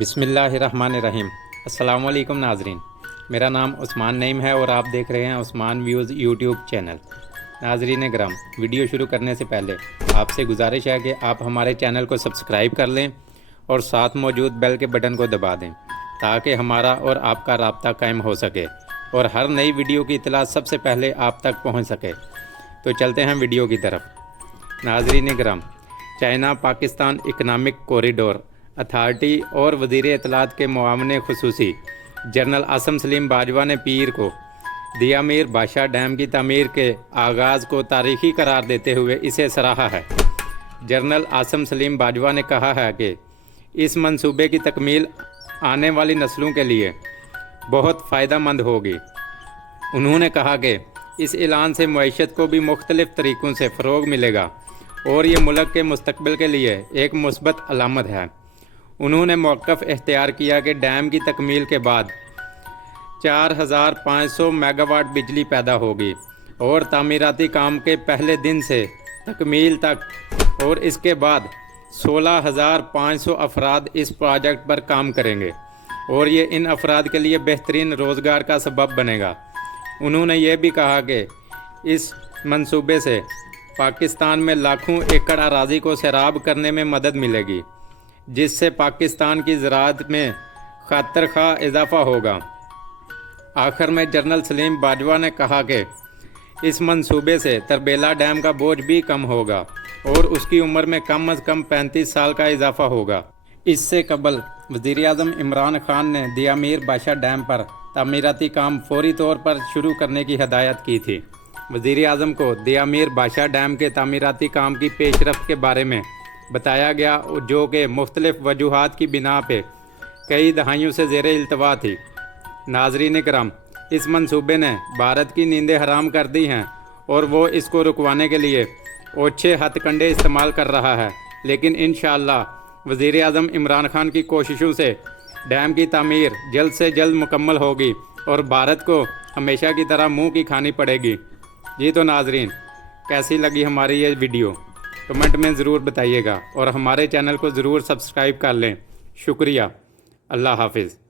بسم اللہ الرحمن الرحیم۔ السلام علیکم ناظرین، میرا نام عثمان نعیم ہے اور آپ دیکھ رہے ہیں عثمان ویوز یوٹیوب چینل۔ ناظرین کرام، ویڈیو شروع کرنے سے پہلے آپ سے گزارش ہے کہ آپ ہمارے چینل کو سبسکرائب کر لیں اور ساتھ موجود بیل کے بٹن کو دبا دیں تاکہ ہمارا اور آپ کا رابطہ قائم ہو سکے اور ہر نئی ویڈیو کی اطلاع سب سے پہلے آپ تک پہنچ سکے۔ تو چلتے ہیں ویڈیو کی طرف۔ ناظرین کرام، China Pakistan economic corridor authority اور وزیر اطلاعات کے معاون خصوصی جنرل عاصم سلیم باجوہ نے پیر کو دیا میر بادشاہ ڈیم کی تعمیر کے آغاز کو تاریخی قرار دیتے ہوئے اسے سراہا ہے۔ جنرل عاصم سلیم باجوہ نے کہا ہے کہ اس منصوبے کی تکمیل آنے والی نسلوں کے لیے بہت فائدہ مند ہوگی۔ انہوں نے کہا کہ اس اعلان سے معیشت کو بھی مختلف طریقوں سے فروغ ملے گا اور یہ ملک کے مستقبل کے لیے ایک مثبت علامت ہے۔ انہوں نے موقف اختیار کیا کہ ڈیم کی تکمیل کے بعد 4500 میگا واٹ بجلی پیدا ہوگی اور تعمیراتی کام کے پہلے دن سے تکمیل تک اور اس کے بعد 16500 افراد اس پروجیکٹ پر کام کریں گے اور یہ ان افراد کے لیے بہترین روزگار کا سبب بنے گا۔ انہوں نے یہ بھی کہا کہ اس منصوبے سے پاکستان میں لاکھوں ایکڑ اراضی کو سیراب کرنے میں مدد ملے گی، جس سے پاکستان کی زراعت میں خاطر خواہ اضافہ ہوگا۔ آخر میں جنرل سلیم باجوہ نے کہا کہ اس منصوبے سے تربیلا ڈیم کا بوجھ بھی کم ہوگا اور اس کی عمر میں کم از کم 35 سال کا اضافہ ہوگا۔ اس سے قبل وزیر اعظم عمران خان نے دیا میر بادشاہ ڈیم پر تعمیراتی کام فوری طور پر شروع کرنے کی ہدایت کی تھی۔ وزیر اعظم کو دیا میر بادشاہ ڈیم کے تعمیراتی کام کی پیش رفت کے بارے میں بتایا گیا، جو کہ مختلف وجوہات کی بنا پہ کئی دہائیوں سے زیر التوا تھی۔ ناظرین کرام، اس منصوبے نے بھارت کی نیندیں حرام کر دی ہیں اور وہ اس کو رکوانے کے لیے اوچھے ہتھ کنڈے استعمال کر رہا ہے، لیکن انشاءاللہ وزیر اعظم عمران خان کی کوششوں سے ڈیم کی تعمیر جلد سے جلد مکمل ہوگی اور بھارت کو ہمیشہ کی طرح منہ کی کھانی پڑے گی۔ جی تو ناظرین، کیسی لگی ہماری یہ ویڈیو کمنٹ میں ضرور بتائیے گا اور ہمارے چینل کو ضرور سبسکرائب کر لیں۔ شکریہ، اللہ حافظ۔